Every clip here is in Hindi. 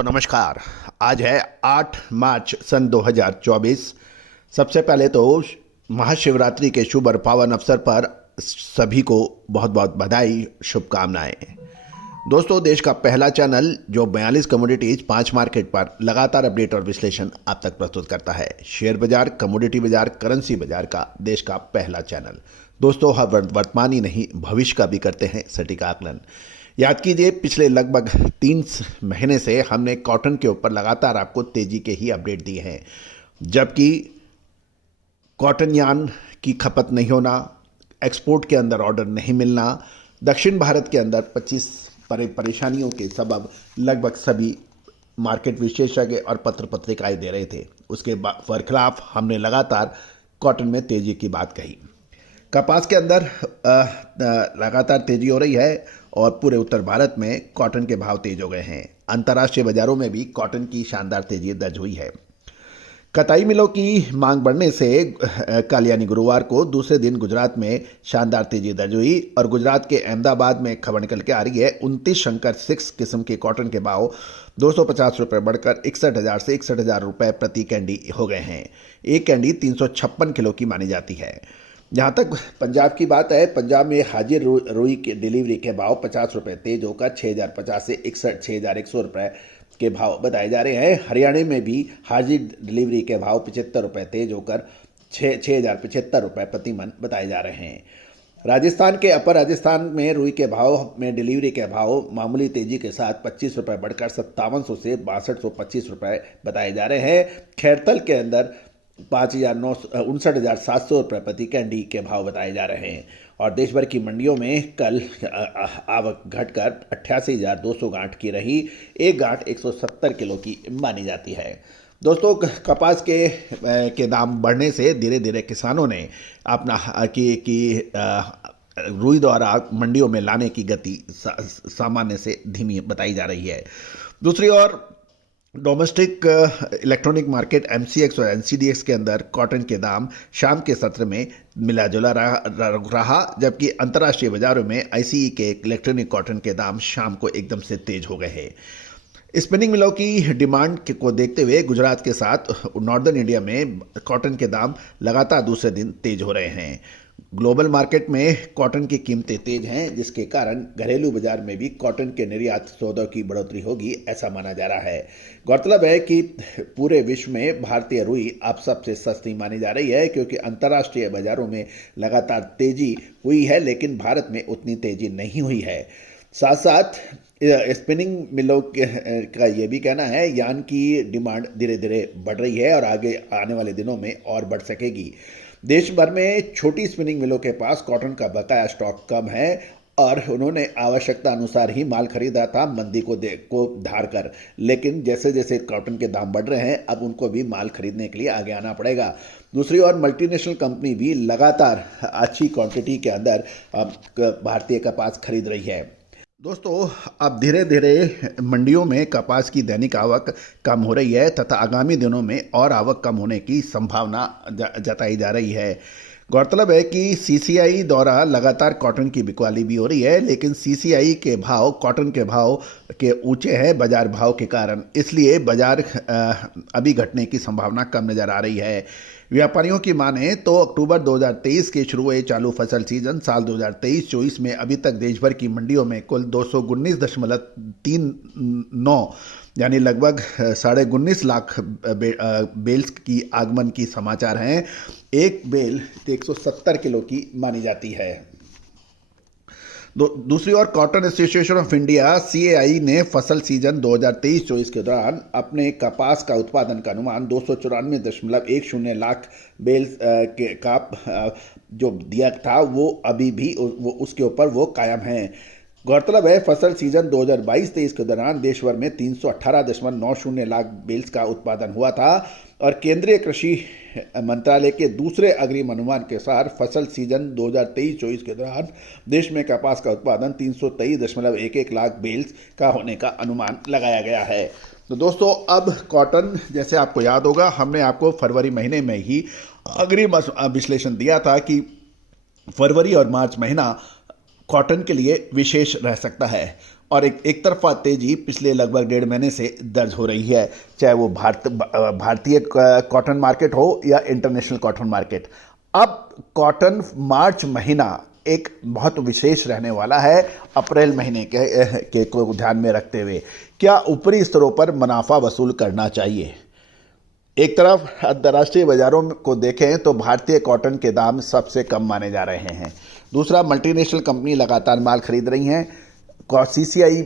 दोस्तों नमस्कार। आज है 8 मार्च सन 2024। सबसे पहले तो महाशिवरात्रि के शुभ और पावन अवसर पर सभी को बहुत बहुत बधाई, शुभकामनाएं। दोस्तों, देश का पहला चैनल जो 42 कमोडिटीज 5 मार्केट पर लगातार अपडेट और विश्लेषण आप तक प्रस्तुत करता है। शेयर बाजार, कमोडिटी बाजार, करेंसी बाजार का देश का पहला चैनल। दोस्तों, हम वर्तमान ही नहीं भविष्य का भी करते हैं सटीक आकलन। याद कीजिए, पिछले लगभग 3 महीने से हमने कॉटन के ऊपर लगातार आपको तेजी के ही अपडेट दिए हैं, जबकि कॉटन यार्न की खपत नहीं होना, एक्सपोर्ट के अंदर ऑर्डर नहीं मिलना, दक्षिण भारत के अंदर 25 परेशानियों के सबब लगभग सभी मार्केट विशेषज्ञ और पत्र पत्रिकाएं दे रहे थे। उसके बरखिलाफ हमने लगातार कॉटन में तेजी की बात कही। कपास के अंदर लगातार तेजी हो रही है और पूरे उत्तर भारत में कॉटन के भाव तेज हो गए हैं। अंतर्राष्ट्रीय बाजारों में भी कॉटन की शानदार तेजी दर्ज हुई है। कताई मिलों की मांग बढ़ने से कल यानी गुरुवार को दूसरे दिन गुजरात में शानदार तेजी दर्ज हुई और गुजरात के अहमदाबाद में खबर निकल के आ रही है। 29 शंकर 6 किस्म के कॉटन के भाव 250 रुपये बढ़कर 61,000 से 61,000 रुपये प्रति कैंडी हो गए हैं। एक कैंडी 356 किलो की मानी जाती है। जहाँ तक पंजाब की बात है, पंजाब में हाजिर रुई के डिलीवरी के भाव 50 रुपये तेज होकर 6,050 से 6,100 रुपये के भाव बताए जा रहे हैं। हरियाणा में भी हाजिर डिलीवरी के भाव 75 रुपये तेज होकर 6,075 रुपये प्रति मन बताए जा रहे हैं। राजस्थान के अपर राजस्थान में रुई के भाव में डिलीवरी के भाव मामूली तेजी के साथ 25 रुपये बढ़कर 5700 से 6225 रुपये बताए जा रहे हैं। खैरतल के अंदर 59,700 रुपये प्रति कैंडी के भाव बताए जा रहे हैं। और देश भर की मंडियों में कल आवक घटकर 88,200 गांठ की रही। एक गांठ 170 किलो की मानी जाती है। दोस्तों, कपास के दाम बढ़ने से धीरे धीरे किसानों ने अपना रुई द्वारा मंडियों में लाने की गति सामान्य से धीमी बताई जा रही है। दूसरी ओर डोमेस्टिक इलेक्ट्रॉनिक मार्केट MCX और NCDX के अंदर कॉटन के दाम शाम के सत्र में मिला जुला रहा, जबकि अंतर्राष्ट्रीय बाजारों में ICE के इलेक्ट्रॉनिक कॉटन के दाम शाम को एकदम से तेज हो गए हैं। स्पिनिंग मिलों की डिमांड को देखते हुए गुजरात के साथ नॉर्दर्न इंडिया में कॉटन के दाम लगातार दूसरे दिन तेज हो रहे हैं। ग्लोबल मार्केट में कॉटन की कीमतें तेज हैं, जिसके कारण घरेलू बाजार में भी कॉटन के निर्यात सौदों की बढ़ोतरी होगी, ऐसा माना जा रहा है। गौरतलब है कि पूरे विश्व में भारतीय रुई अब सबसे सस्ती मानी जा रही है, क्योंकि अंतर्राष्ट्रीय बाजारों में लगातार तेजी हुई है, लेकिन भारत में उतनी तेजी नहीं हुई है। साथ साथ स्पिनिंग मिलों का ये भी कहना है यार्न की डिमांड धीरे धीरे बढ़ रही है और आगे आने वाले दिनों में और बढ़ सकेगी। देश भर में छोटी स्पिनिंग मिलों के पास कॉटन का बकाया स्टॉक कम है और उन्होंने आवश्यकता अनुसार ही माल खरीदा था मंदी को धार कर, लेकिन जैसे जैसे कॉटन के दाम बढ़ रहे हैं अब उनको भी माल खरीदने के लिए आगे आना पड़ेगा। दूसरी ओर मल्टीनेशनल कंपनी भी लगातार अच्छी क्वांटिटी के अंदर भारतीय कपास खरीद रही है। दोस्तों, अब धीरे धीरे मंडियों में कपास की दैनिक आवक कम हो रही है तथा आगामी दिनों में और आवक कम होने की संभावना जताई जा रही है। गौरतलब है कि CCI द्वारा लगातार कॉटन की बिकवाली भी हो रही है, लेकिन CCI के भाव कॉटन के भाव के ऊंचे हैं बाजार भाव के कारण, इसलिए बाजार अभी घटने की संभावना कम नजर आ रही है। व्यापारियों की माने तो अक्टूबर 2023 के शुरू हुए चालू फसल सीजन साल 2023-24 में अभी तक देश भर की मंडियों में कुल 219.39 यानी लगभग 19.5 लाख बेल्स की आगमन की समाचार हैं। एक बेल 170 किलो की मानी जाती है। दूसरी ओर cotton association of India CAI ने फसल सीजन 2023-24 के दौरान अपने कपास का उत्पादन का अनुमान 294.10 लाख बेल्स का जो दिया था वो अभी भी उसके ऊपर वो कायम है। गौरतलब है फसल सीजन 2022-23 के दौरान देश भर में 318.90 लाख बेल्स का उत्पादन हुआ था और केंद्रीय कृषि मंत्रालय के दूसरे अग्रिम अनुमान के अनुसार फसल सीजन 2023-24 के दौरान देश में कपास का उत्पादन 323.11 लाख बेल्स का होने का अनुमान लगाया गया है। तो दोस्तों, अब कॉटन, जैसे आपको याद होगा, हमने आपको फरवरी महीने में ही अग्रिम विश्लेषण दिया था कि फरवरी और मार्च महीना कॉटन के लिए विशेष रह सकता है। और एक तरफा तेजी पिछले लगभग 1.5 महीने से दर्ज हो रही है, चाहे वो भारतीय कॉटन मार्केट हो या इंटरनेशनल कॉटन मार्केट। अब कॉटन मार्च महीना एक बहुत विशेष रहने वाला है अप्रैल महीने के को ध्यान में रखते हुए। क्या ऊपरी स्तरों पर मुनाफा वसूल करना चाहिए? एक तरफ अंतर्राष्ट्रीय बाजारों को देखें तो भारतीय कॉटन के दाम सबसे कम माने जा रहे हैं। दूसरा, मल्टीनेशनल कंपनी लगातार माल खरीद रही हैं। सीसीआई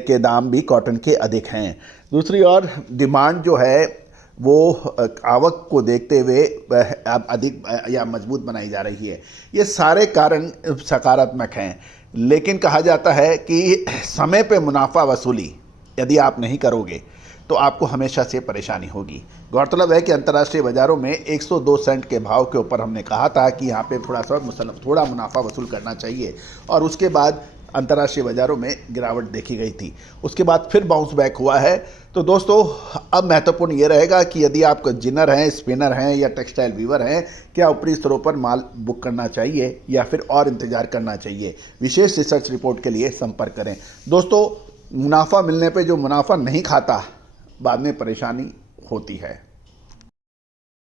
के दाम भी कॉटन के अधिक हैं। दूसरी ओर डिमांड जो है वो आवक को देखते हुए अब अधिक या मजबूत बनाई जा रही है। ये सारे कारण सकारात्मक हैं, लेकिन कहा जाता है कि समय पे मुनाफा वसूली यदि आप नहीं करोगे तो आपको हमेशा से परेशानी होगी। गौरतलब है कि अंतर्राष्ट्रीय बाजारों में 102 सेंट के भाव के ऊपर हमने कहा था कि यहाँ पे थोड़ा मुनाफा वसूल करना चाहिए, और उसके बाद अंतर्राष्ट्रीय बाजारों में गिरावट देखी गई थी। उसके बाद फिर बाउंस बैक हुआ है। तो दोस्तों, अब महत्वपूर्ण ये रहेगा कि यदि आप जिनर हैं, स्पिनर हैं या टेक्सटाइल वीवर हैं, क्या ऊपरी स्तरों पर माल बुक करना चाहिए या फिर और इंतजार करना चाहिए? विशेष रिसर्च रिपोर्ट के लिए संपर्क करें। दोस्तों, मुनाफा मिलने पे जो मुनाफा नहीं खाता बाद में परेशानी होती है।